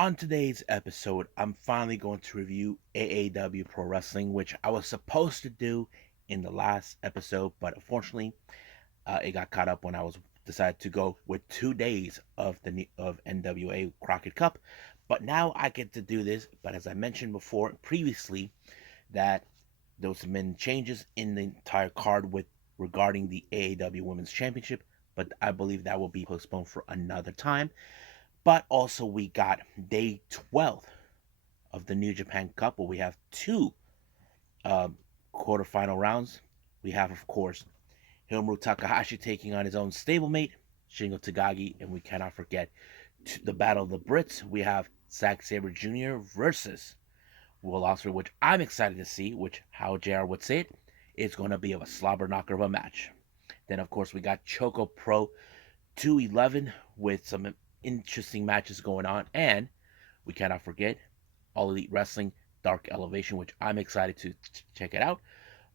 On today's episode, I'm finally going to review AAW Pro Wrestling, which I was supposed to do in the last episode, but unfortunately, it got caught up when I was decided to go with 2 days of NWA Crockett Cup. But now I get to do this. But as I mentioned before previously, that there was been changes in the entire card with regarding the AAW Women's Championship, but I believe that will be postponed for another time. But also, we got day 12 of the New Japan Cup, where we have two uh, quarterfinal rounds. We have, of course, Hiromu Takahashi taking on his own stablemate, Shingo Tagagi, and we cannot forget the Battle of the Brits. We have Zack Sabre Jr. versus Will Ospreay, which I'm excited to see, which, how JR would say it, it's going to be of a slobber knocker of a match. Then, of course, we got ChocoPro 211 with some interesting matches going on. And we cannot forget All Elite Wrestling Dark Elevation, which I'm excited to check it out.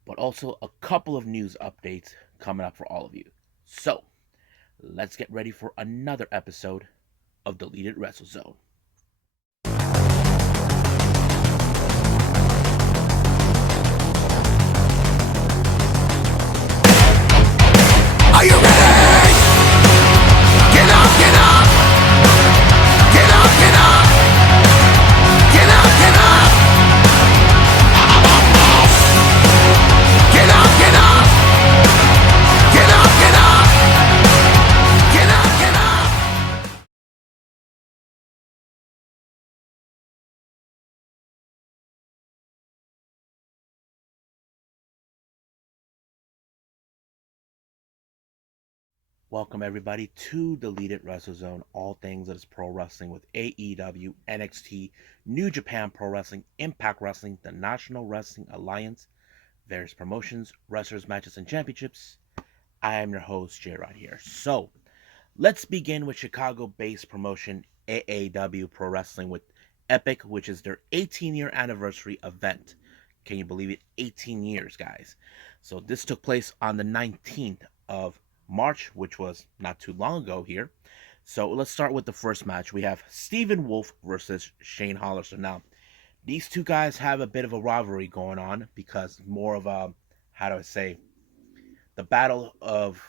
But also a couple of news updates coming up for all of you. So let's get ready for another episode of Deleted Wrestle Zone. Are you ready? Get up, get up! Get up, get up! Get up, get up! Get up, get up! Get up, get up! Get up, get up! Welcome everybody to Deleted Wrestle Zone, all things that is pro wrestling with AEW, NXT, New Japan Pro Wrestling, Impact Wrestling, the National Wrestling Alliance, various promotions, wrestlers, matches, and championships. I am your host, J-Rod here. So, let's begin with Chicago-based promotion AAW Pro Wrestling with Epic, which is their 18-year anniversary event. Can you believe it? 18 years, guys. So this took place on the 19th of March, which was not too long ago here. So let's start with the first match. We have Stephen Wolf versus Shane Hollister. Now, these two guys have a bit of a rivalry going on because more of a, how do I say, the battle of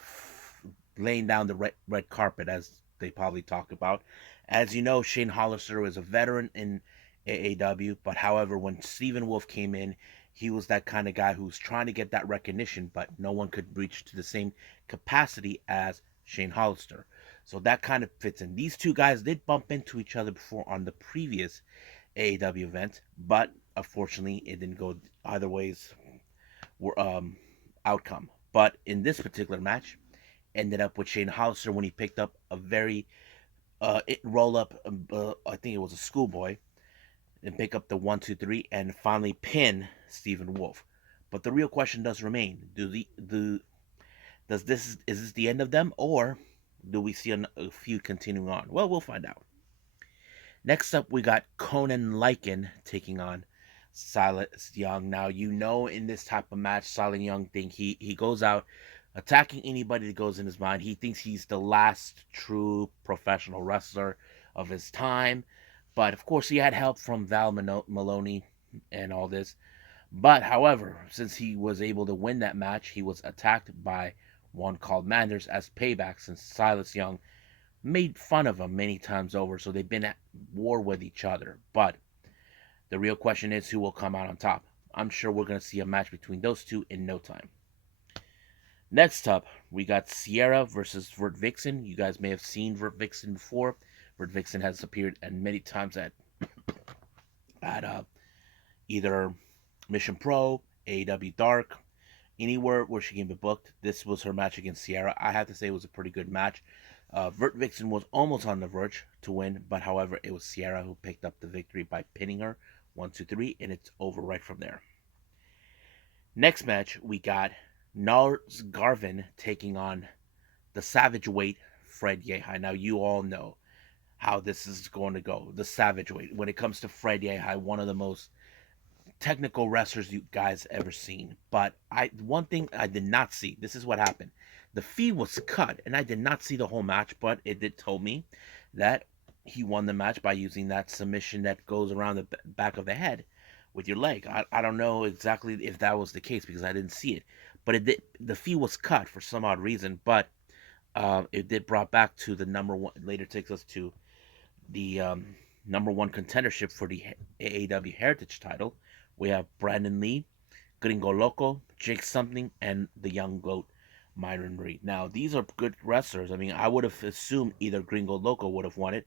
laying down the red carpet, as they probably talk about. As you know, Shane Hollister is a veteran in AAW, but however, when Stephen Wolf came in, he was that kind of guy who's trying to get that recognition, but no one could reach to the same capacity as Shane Hollister. So that kind of fits in. These two guys did bump into each other before on the previous AAW event, but unfortunately, it didn't go either ways outcome. But in this particular match, ended up with Shane Hollister when he picked up a very roll up. I think it was a schoolboy, and pick up the 1, 2, 3, and finally pin Stephen Wolf. But the real question does remain: does this is this the end of them, or do we see a few continuing on? Well, we'll find out. Next up, we got Conan Lycan taking on Silas Young. Now, you know, in this type of match, Silas Young he goes out attacking anybody that goes in his mind. He thinks he's the last true professional wrestler of his time. But of course, he had help from Val Maloney and all this. But however, since he was able to win that match, he was attacked by one called Manders as payback, since Silas Young made fun of him many times over. So they've been at war with each other. But the real question is who will come out on top. I'm sure we're going to see a match between those two in no time. Next up, we got Sierra versus Vert Vixen. You guys may have seen Vert Vixen before. Vert Vixen has appeared and many times at either Mission Pro, AEW Dark, anywhere where she can be booked. This was her match against Sierra. I have to say it was a pretty good match. Vert Vixen was almost on the verge to win, but however, it was Sierra who picked up the victory by pinning her 1, 2, 3, and it's over right from there. Next match, we got Nars Garvin taking on the Savage Weight Fred Yehi. Now, you all know how this is going to go. The Savage Weight. When it comes to Fred Yehi, one of the most technical wrestlers you guys ever seen. But one thing I did not see, this is what happened. The feed was cut, and I did not see the whole match, but it did tell me that he won the match by using that submission that goes around the back of the head with your leg. I don't know exactly if that was the case because I didn't see it, but the fee was cut for some odd reason. But it did brought back to the number one. Later takes us to the number one contendership for the AAW Heritage title. We have Brandon Lee, Gringo Loco, Jake Something, and the young goat Myron Reed. Now these are good wrestlers. I mean, I would have assumed either Gringo Loco would have won it,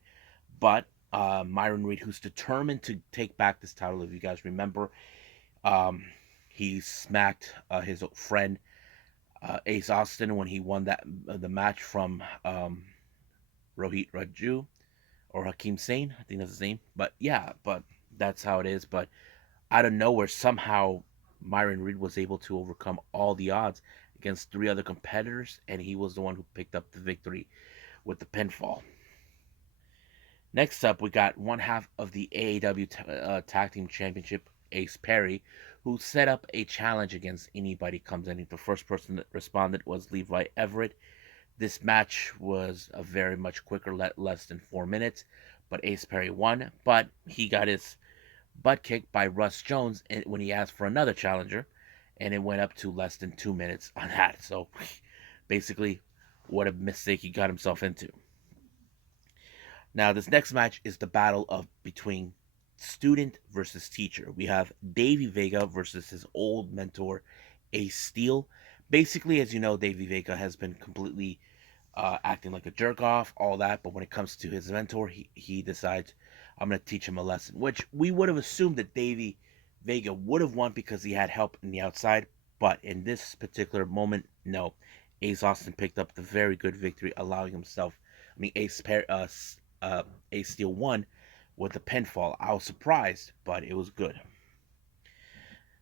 but Myron Reed, who's determined to take back this title, if you guys remember, um, he smacked his friend Ace Austin when he won that the match from Rohit Raju or Hakeem Sane. I think that's his name. But yeah, but that's how it is. But out of nowhere, somehow Myron Reed was able to overcome all the odds against three other competitors, and he was the one who picked up the victory with the pinfall. Next up, we got one half of the AAW Tag Team Championship, Ace Perry, who set up a challenge against anybody comes in. The first person that responded was Levi Everett. This match was a very much quicker, less than 4 minutes, but Ace Perry won. But he got his butt kicked by Russ Jones when he asked for another challenger, and it went up to less than 2 minutes on that. So basically, what a mistake he got himself into. Now, this next match is the battle of between student versus teacher. We have Davey Vega versus his old mentor, Ace Steel. Basically, as you know, Davey Vega has been completely acting like a jerk off, all that. But when it comes to his mentor, he decides, I'm going to teach him a lesson, which we would have assumed that Davey Vega would have won because he had help in the outside. But in this particular moment, no. Ace Austin picked up the very good victory, allowing himself, I mean, Ace Steel won with the pinfall. I was surprised, but it was good.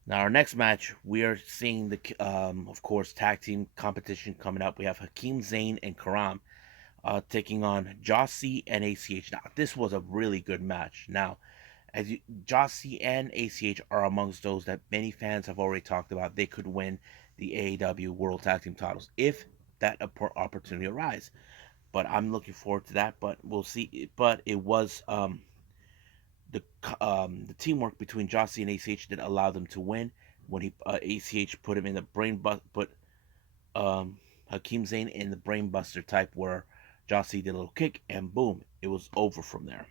Now, our next match, we are seeing the, of course, tag team competition coming up. We have Hakeem Zayn and Karam taking on Joshi and ACH. Now, this was a really good match. Now, Joshi and ACH are amongst those that many fans have already talked about. They could win the AAW World Tag Team titles if that opportunity arises. But I'm looking forward to that. But we'll see. But it was the the teamwork between Joshi and ACH that allowed them to win. When ACH put him in the put um, Hakeem Zayn in the brainbuster type, where Joshi did a little kick, and boom, it was over from there.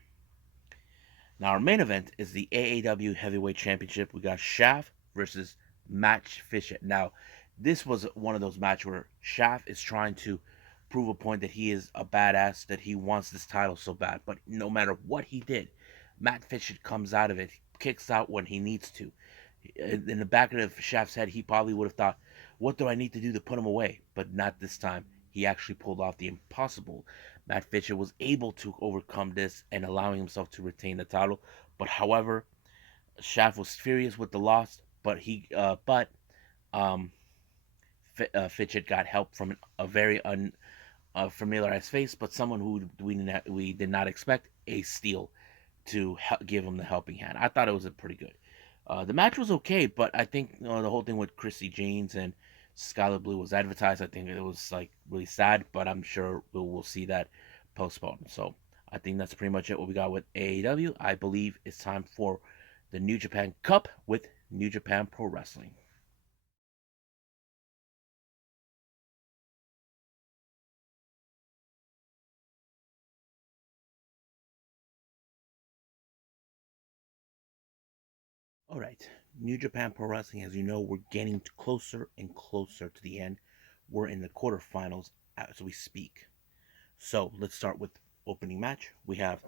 Now our main event is the AAW Heavyweight Championship. We got Shaft versus Matt Fitchett. Now this was one of those matches where Shaft is trying to prove a point that he is a badass, that he wants this title so bad. But no matter what he did, Matt Fitchett comes out of it, kicks out when he needs to. In the back of Shaft's head, he probably would have thought, what do I need to do to put him away? But not this time. He actually pulled off the impossible. Matt Fitchett was able to overcome this and allowing himself to retain the title. But however, Shaft was furious with the loss, but um, Fitchett got help from a very familiarized face, but someone who we did not expect, a Steel, to give him the helping hand. I thought it was a pretty good. The match was okay, but I think the whole thing with Chrissy Janes and Skylar Blue was advertised. I think it was like really sad, but I'm sure we'll see that postponed. So I think that's pretty much it. What we got with AEW. I believe it's time for the New Japan Cup with New Japan Pro Wrestling. All right, New Japan Pro Wrestling. As you know, we're getting closer and closer to the end. We're in the quarterfinals as we speak. So let's start with opening match. We have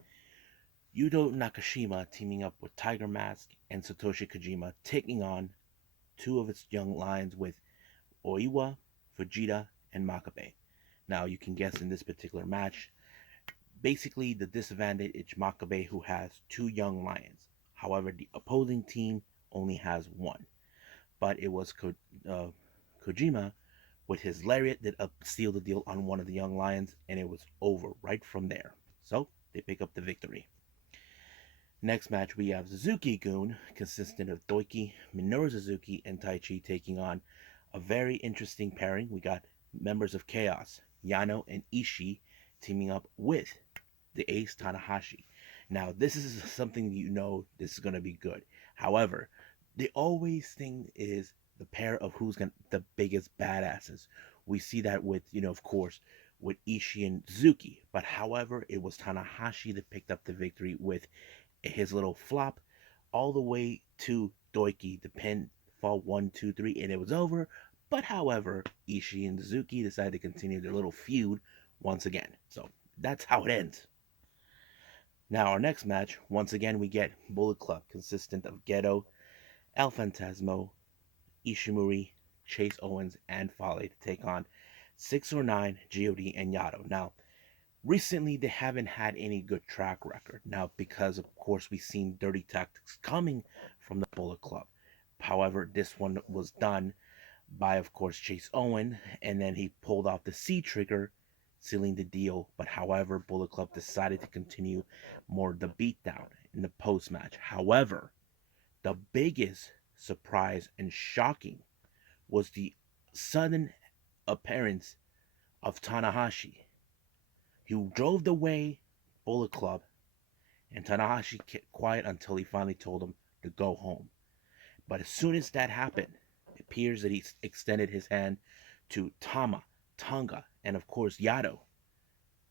Yuto Nakashima teaming up with Tiger Mask and Satoshi Kojima, taking on two of its young lions with Oiwa, Fujita, and Makabe. Now you can guess in this particular match, basically the disadvantage Makabe, who has two young lions. However, the opposing team only has one. But it was Kojima with his lariat that sealed the deal on one of the young lions, and it was over right from there. So they pick up the victory. Next match, we have Suzuki-gun, consistent of Doiki, Minoru Suzuki, and Taichi, taking on a very interesting pairing. We got members of Chaos, Yano and Ishii, teaming up with the ace Tanahashi. Now, this is something you know this is going to be good. However, the always thing is the pair of who's going to the biggest badasses. We see that with, of course, with Ishii and Suzuki. But however, it was Tanahashi that picked up the victory with his little flop all the way to Doiki, the pinfall 1, 2, 3, and it was over. But however, Ishii and Suzuki decided to continue their little feud once again. So that's how it ends. Now, our next match, once again, we get Bullet Club, consistent of Geto, El Fantasmo, Ishimori, Chase Owens, and Fale to take on 609, God, and Yado. Now, recently they haven't had any good track record. Now, because of course we've seen dirty tactics coming from the Bullet Club. However, this one was done by, of course, Chase Owen, and then he pulled off the C trigger, sealing the deal. But however, Bullet Club decided to continue more the beatdown in the post match. However, the biggest surprise and shocking was the sudden appearance of Tanahashi, who drove away Bullet Club, and Tanahashi kept quiet until he finally told him to go home. But as soon as that happened, it appears that he extended his hand to Tama, Tonga, and of course Yado.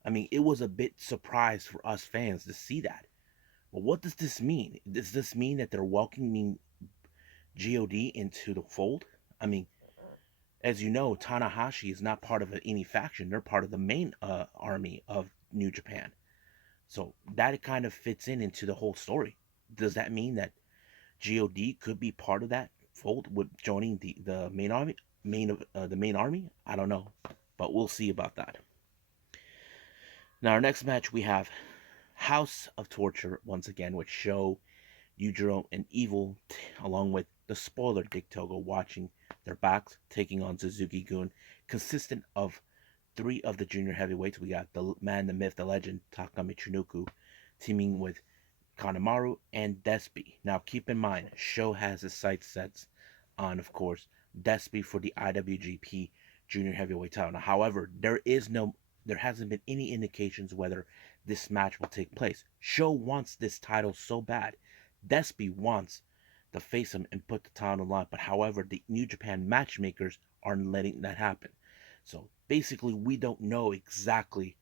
I mean, it was a bit surprise for us fans to see that. But what does this mean? Does this mean that they're welcoming God into the fold? I mean, as you know, Tanahashi is not part of any faction. They're part of the main army of New Japan. So that kind of fits into the whole story. Does that mean that God could be part of that fold with joining the main army, the main army? I don't know, but we'll see about that. Now, our next match we have House of Torture once again with Sho, Yujiro, and Evil, along with the spoiler Dick Togo watching their backs, taking on Suzuki Gun, consistent of three of the junior heavyweights. We got the man, the myth, the legend, Taka Michinoku, teaming with Kanemaru and Despy. Now, keep in mind, Sho has his sights set on, of course, Despy for the IWGP Junior Heavyweight title. Now, however, there hasn't been any indications whether this match will take place. Sho wants this title so bad. Despy wants to face him and put the title on the line. But however, the New Japan matchmakers aren't letting that happen. So basically, we don't know exactly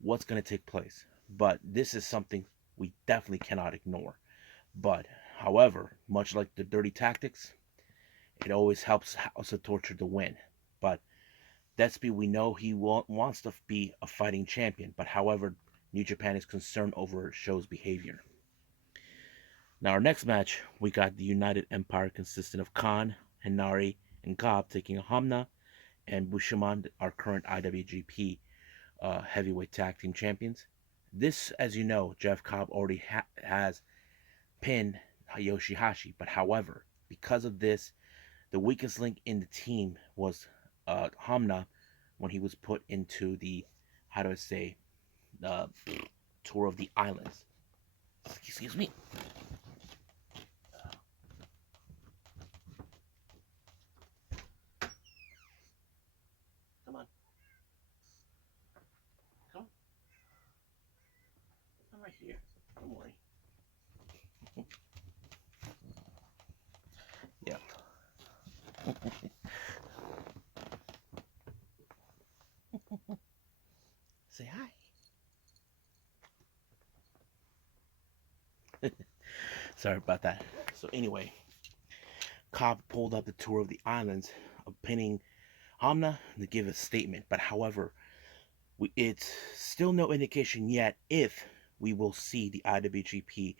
what's going to take place. But this is something we definitely cannot ignore. But however, much like the dirty tactics, it always helps House of Torture to win. But Despy, we know he wants to be a fighting champion. But however, New Japan is concerned over Sho's behavior. Now, our next match, we got the United Empire consisting of Khan, Henare, and Cobb taking Hamna and Bushiman, our current IWGP heavyweight tag team champions. This, as you know, Jeff Cobb already has pinned Yoshihashi, but however, because of this, the weakest link in the team was Hamna when he was put into the, how do I say, uh, tour of the islands. Excuse me. Come on. Come. I'm right here. Don't worry. Yeah. Say hi. Sorry about that. So anyway, Cobb pulled up the tour of the islands of pinning Hamna to give a statement. But however, it's still no indication yet if we will see the IWGP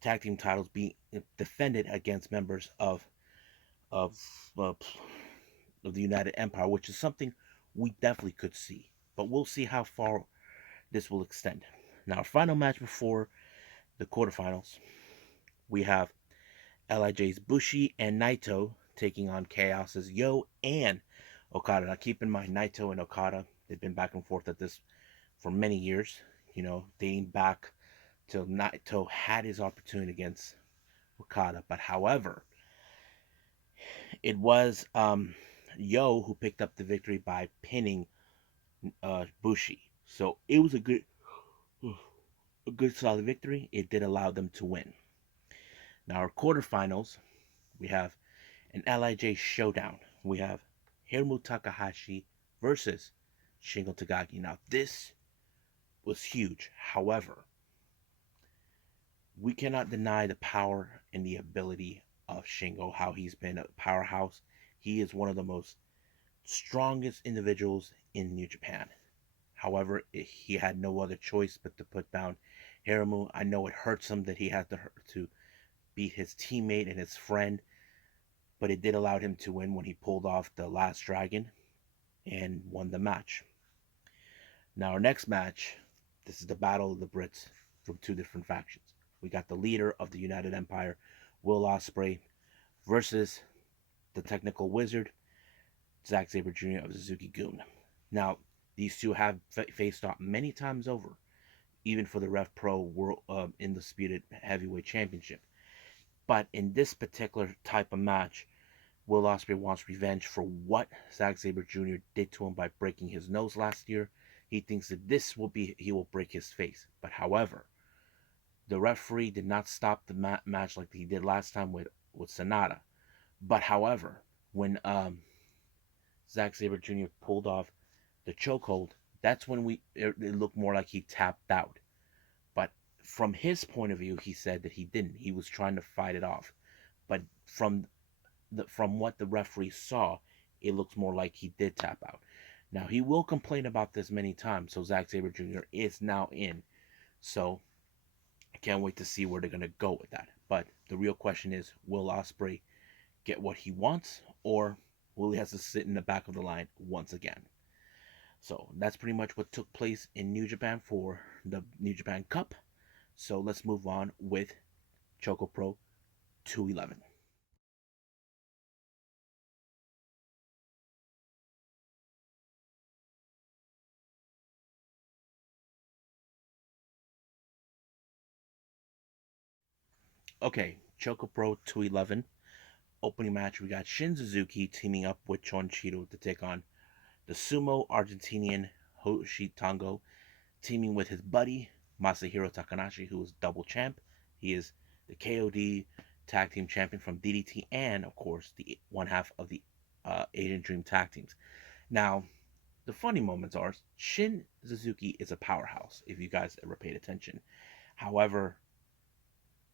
tag team titles being defended against members of uh, of the United Empire, which is something we definitely could see. But we'll see how far this will extend. Now, our final match before the quarterfinals, we have LIJ's Bushi and Naito taking on Chaos's Yo and Okada. Now, keep in mind, Naito and Okada, they've been back and forth at this for many years, dating back till Naito had his opportunity against Okada. But however, it was Yo who picked up the victory by pinning Bushi. So it was a good. a good solid victory. It did allow them to win. Now our quarterfinals, we have an LIJ showdown. We have Hiromu Takahashi versus Shingo Takagi. Now this was huge. However, we cannot deny the power and the ability of Shingo, how he's been a powerhouse. He is one of the most strongest individuals in New Japan. However, he had no other choice but to put down Hiromu. I know it hurts him that he had to beat his teammate and his friend, but it did allow him to win when he pulled off the last dragon and won the match. Now, our next match, this is the Battle of the Brits from two different factions. We got the leader of the United Empire, Will Ospreay, versus the technical wizard, Zack Sabre Jr. of Suzuki-gun. Now, these two have faced off many times over, even for the Rev Pro World Undisputed Heavyweight Championship. But in this particular type of match, Will Ospreay wants revenge for what Zack Sabre Jr. did to him by breaking his nose last year. He thinks that he will break his face. But however, the referee did not stop the match like he did last time with Sonata. But however, when Zack Sabre Jr. pulled off the chokehold, that's when it looked more like he tapped out. But from his point of view, he said that he didn't. He was trying to fight it off. But from what the referee saw, it looks more like he did tap out. Now he will complain about this many times, so Zack Sabre Jr. is now in. So I can't wait to see where they're gonna go with that. But the real question is, will Ospreay get what he wants, or will he have to sit in the back of the line once again? So that's pretty much what took place in New Japan for the New Japan Cup. So let's move on with ChocoPro 211. Okay, ChocoPro 211 opening match. We got Shin Suzuki teaming up with Chon Cheeto to take on the sumo Argentinian Hoshi Tango, teaming with his buddy Masahiro Takanashi, who is double champ. He is the KOD tag team champion from DDT, and of course the one half of the Asian Dream tag teams. Now, the funny moments are Shin Suzuki is a powerhouse. If you guys ever paid attention, however,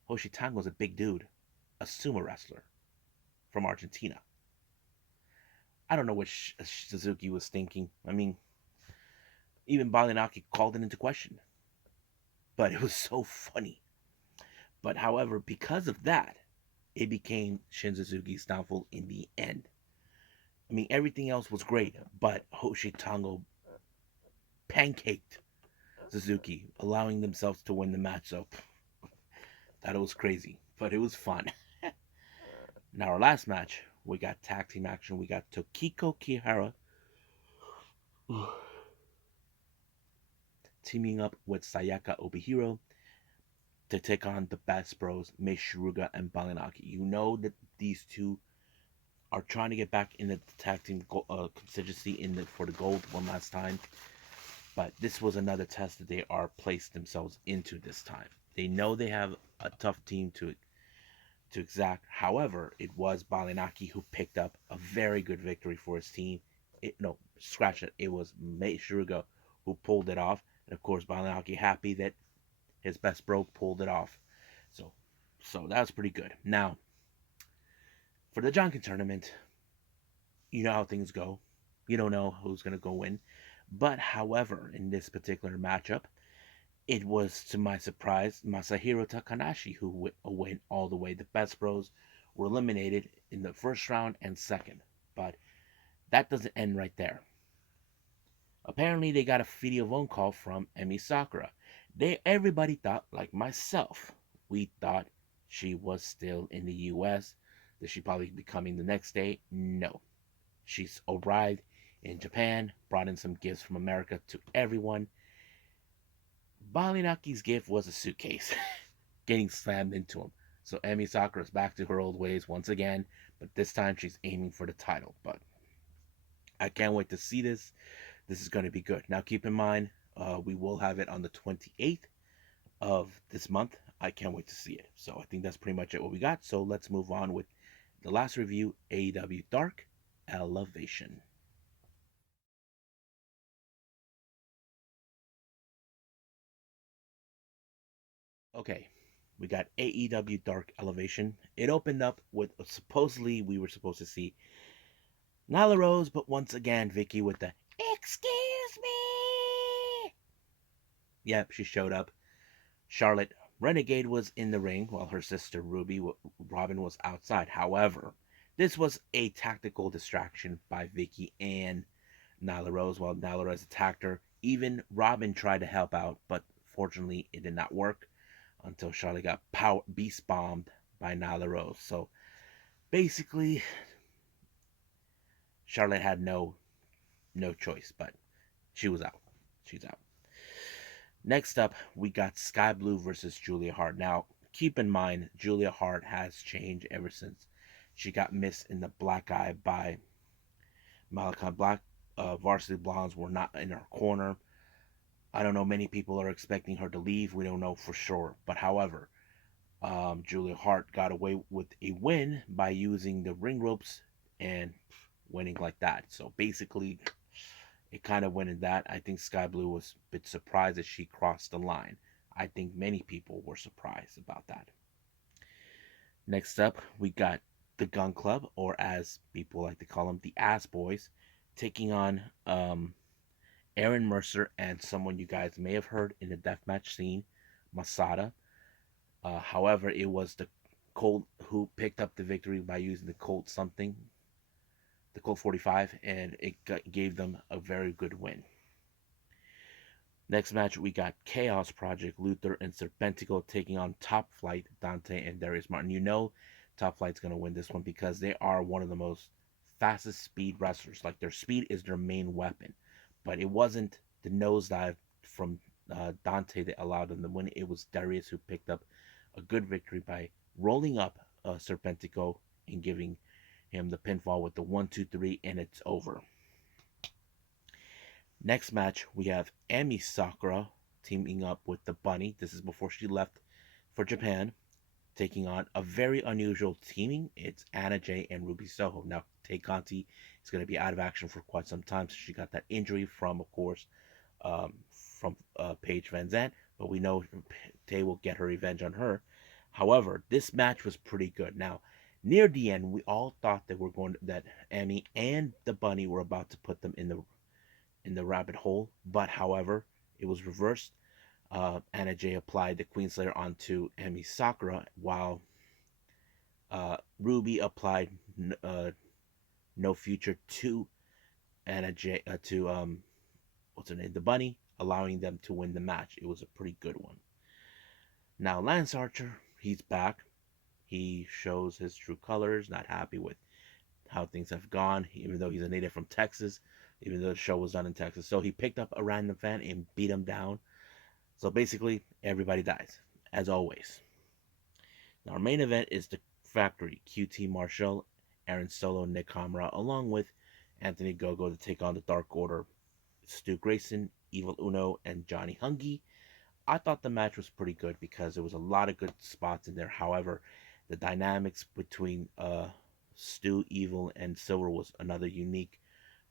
Hoshi Tango is a big dude, a sumo wrestler from Argentina. I don't know what Suzuki was thinking. I mean, even Balinaki called it into question, but it was so funny. But however, because of that, it became Shin Suzuki's downfall in the end. I mean, everything else was great, but Hoshi Tango pancaked Suzuki, allowing themselves to win the match. So that was crazy, but it was fun. Now, our last match, we got tag team action. We got Tokiko Kihara teaming up with Sayaka Obihiro to take on the Best Bros, Mei Shiruga and Balinaki. You know that these two are trying to get back in the tag team consistency for the gold one last time. But this was another test that they are placed themselves into this time. They know they have a tough team to exact. However, it was Balinaki who picked up a very good victory for his team. No, scratch it. It was Mei Shiruga who pulled it off. And of course, Balinaki happy that his best bro pulled it off. So, so that was pretty good. Now, for the Jonkin tournament, you know how things go. You don't know who's going to go win. But however, in this particular matchup, it was, to my surprise, Masahiro Takanashi who went all the way. The Best Bros were eliminated in the first round and second. But that doesn't end right there. Apparently, they got a video phone call from Emi Sakura. Everybody thought, like myself, we thought she was still in the U.S. That she'd probably be coming the next day. No, she's arrived in Japan, brought in some gifts from America to everyone. Balinaki's gift was a suitcase getting slammed into him. So Emi Sakura is back to her old ways once again, but this time she's aiming for the title. But I can't wait to see this. This is going to be good. Now keep in mind, we will have it on the 28th, of this month. I can't wait to see it. So I think that's pretty much it what we got. So let's move on with the last review, AEW Dark Elevation. Okay, we got AEW Dark Elevation. It opened up with supposedly we were supposed to see Nyla Rose, but once again Vicky with the "Excuse me." Yep, she showed up. Charlotte Renegade was in the ring while her sister Robin was outside. However, this was a tactical distraction by Vicky and Nyla Rose while Nyla Rose attacked her. Even Robin tried to help out, but fortunately it did not work until Charlotte got power beast bombed by Nyla Rose. So basically, Charlotte had no choice, but she was out. She's out. Next up, we got Sky Blue versus Julia Hart. Now, keep in mind, Julia Hart has changed ever since she got missed in the black eye by Malachi Black. Varsity Blondes were not in her corner. I don't know. Many people are expecting her to leave. We don't know for sure. But however, Julia Hart got away with a win by using the ring ropes and winning like that. So basically, it kind of went in that. I think Sky Blue was a bit surprised that she crossed the line. I think many people were surprised about that. Next up, we got the Gun Club, or as people like to call them, the Ass Boys, taking on Aaron Mercer and someone you guys may have heard in the deathmatch scene, Masada. However, it was the Colt who picked up the victory by using the Colt something, the Colt 45, and it gave them a very good win. Next match, we got Chaos Project, Luther and Serpentico taking on Top Flight, Dante and Darius Martin. You know Top Flight's going to win this one because they are one of the most fastest speed wrestlers. Like, their speed is their main weapon. But it wasn't the nosedive from Dante that allowed them to win. It was Darius who picked up a good victory by rolling up Serpentico and giving him the pinfall with the 1-2-3, and it's over. Next match, we have Ami Sakura teaming up with the Bunny. This is before she left for Japan, taking on a very unusual teaming. It's Anna Jay and Ruby Soho. Now, Tay Conti is going to be out of action for quite some time. So she got that injury from, of course, from Paige Van Zandt. But we know Tay will get her revenge on her. However, this match was pretty good. Now, near the end, we all thought that Amy and the Bunny were about to put them in the rabbit hole, but however, it was reversed. Anna Jay applied the Queen Slayer onto Emi Sakura, while Ruby applied No Future to Anna Jay to what's her name, the Bunny, allowing them to win the match. It was a pretty good one. Now Lance Archer, he's back. He shows his true colors. Not happy with how things have gone, even though he's a native from Texas, even though the show was done in Texas. So he picked up a random fan and beat him down. So basically, everybody dies, as always. Now, our main event is the Factory, QT Marshall, Aaron Solo, Nick Hamra, along with Anthony Gogo to take on the Dark Order, Stu Grayson, Evil Uno, and Johnny Hungy. I thought the match was pretty good because there was a lot of good spots in there. However, the dynamics between Stu, Evil, and Silver was another unique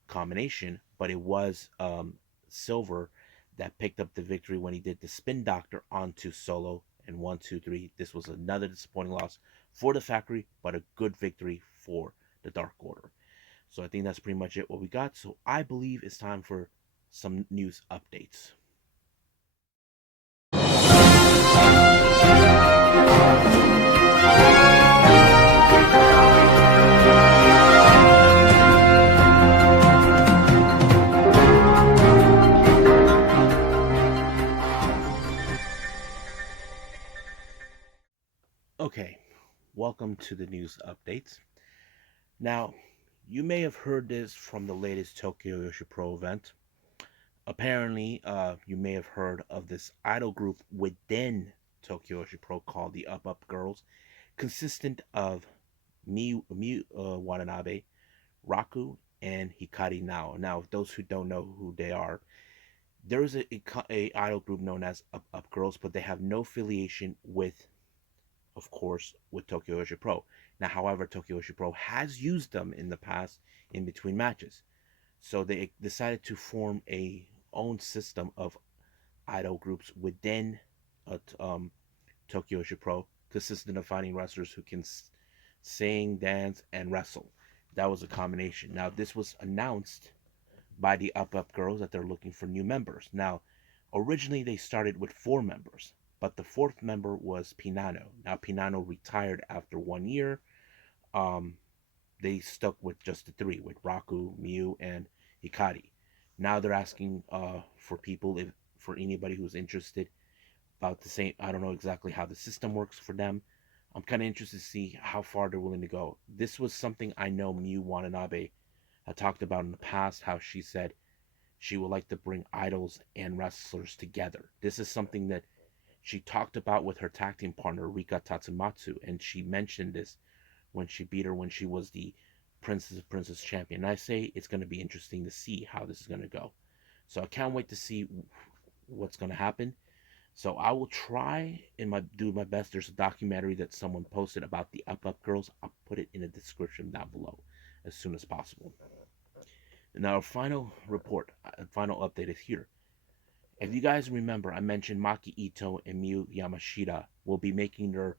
combination, but it was Silver that picked up the victory when he did the spin doctor onto Solo and 1-2-3. This was another disappointing loss for the Factory, but a good victory for the Dark Order. So I think that's pretty much it what we got. So I believe it's time for some news updates. Okay, welcome to the news updates. Now, you may have heard this from the latest Tokyo Yoshi Pro event. Apparently, you may have heard of this idol group within Tokyo Yoshi Pro called the UpUp Girls, consistent of Watanabe, Raku, and Hikari Nao. Now, those who don't know who they are, There is a idol group known as UpUp Girls, but they have no affiliation with, of course, with Tokyo Joshi Pro. Now, however, Tokyo Joshi Pro has used them in the past in between matches, so they decided to form a own system of idol groups within Tokyo Joshi Pro, consistent of finding wrestlers who can sing, dance, and wrestle. That was a combination. Now, this was announced by the UpUp Girls that they're looking for new members. Now, originally they started with 4 members, but the fourth member was Pinano. Now, Pinano retired after 1 year. Um, they stuck with just the three, with Raku, Miu, and Hikari. Now they're asking for people, if for anybody who's interested about the same. I don't know exactly how the system works for them. I'm kind of interested to see how far they're willing to go. This was something I know Miu Watanabe had talked about in the past, how she said she would like to bring idols and wrestlers together. This is something that she talked about with her tag team partner Rika Tatsumatsu, and she mentioned this when she beat her when she was the Princess champion. And I say it's going to be interesting to see how this is going to go. So I can't wait to see what's going to happen. So I will try and do my best. There's a documentary that someone posted about the UpUp Girls. I'll put it in the description down below as soon as possible. Now, our final report, final update is here. If you guys remember, I mentioned Maki Ito and Miyu Yamashita will be making their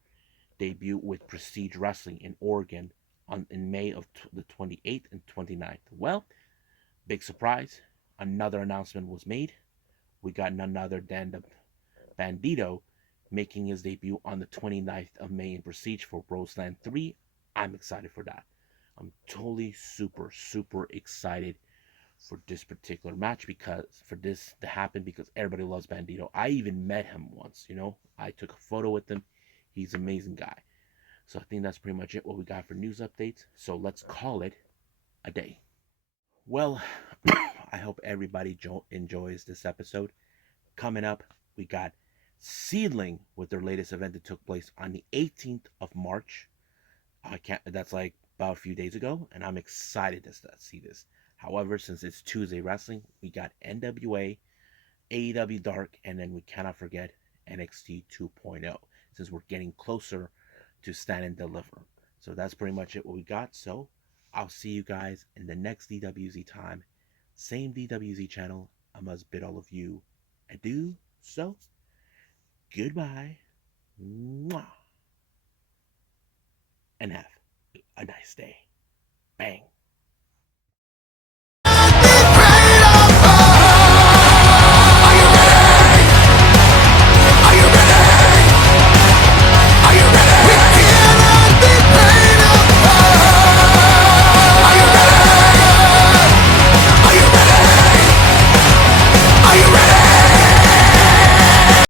debut with Prestige Wrestling in Oregon in May of the 28th and 29th. Well, big surprise, another announcement was made. We got none other than the Bandito making his debut on the 29th of May in Prestige for Roseland 3. I'm excited for that. I'm totally super excited for this particular match, because for this to happen, because everybody loves Bandito. I even met him once, I took a photo with him. He's an amazing guy. So I think that's pretty much it what we got for news updates. So let's call it a day. Well, I hope everybody enjoys this episode. Coming up, we got Seedling with their latest event that took place on the 18th of March. I can't. That's like about a few days ago, and I'm excited to see this. However, since it's Tuesday Wrestling, we got NWA, AEW Dark, and then we cannot forget NXT 2.0, since we're getting closer to Stand and Deliver. So that's pretty much it what we got. So I'll see you guys in the next DWZ time. Same DWZ channel. I must bid all of you adieu. So goodbye. Mwah. And have a nice day. Bang.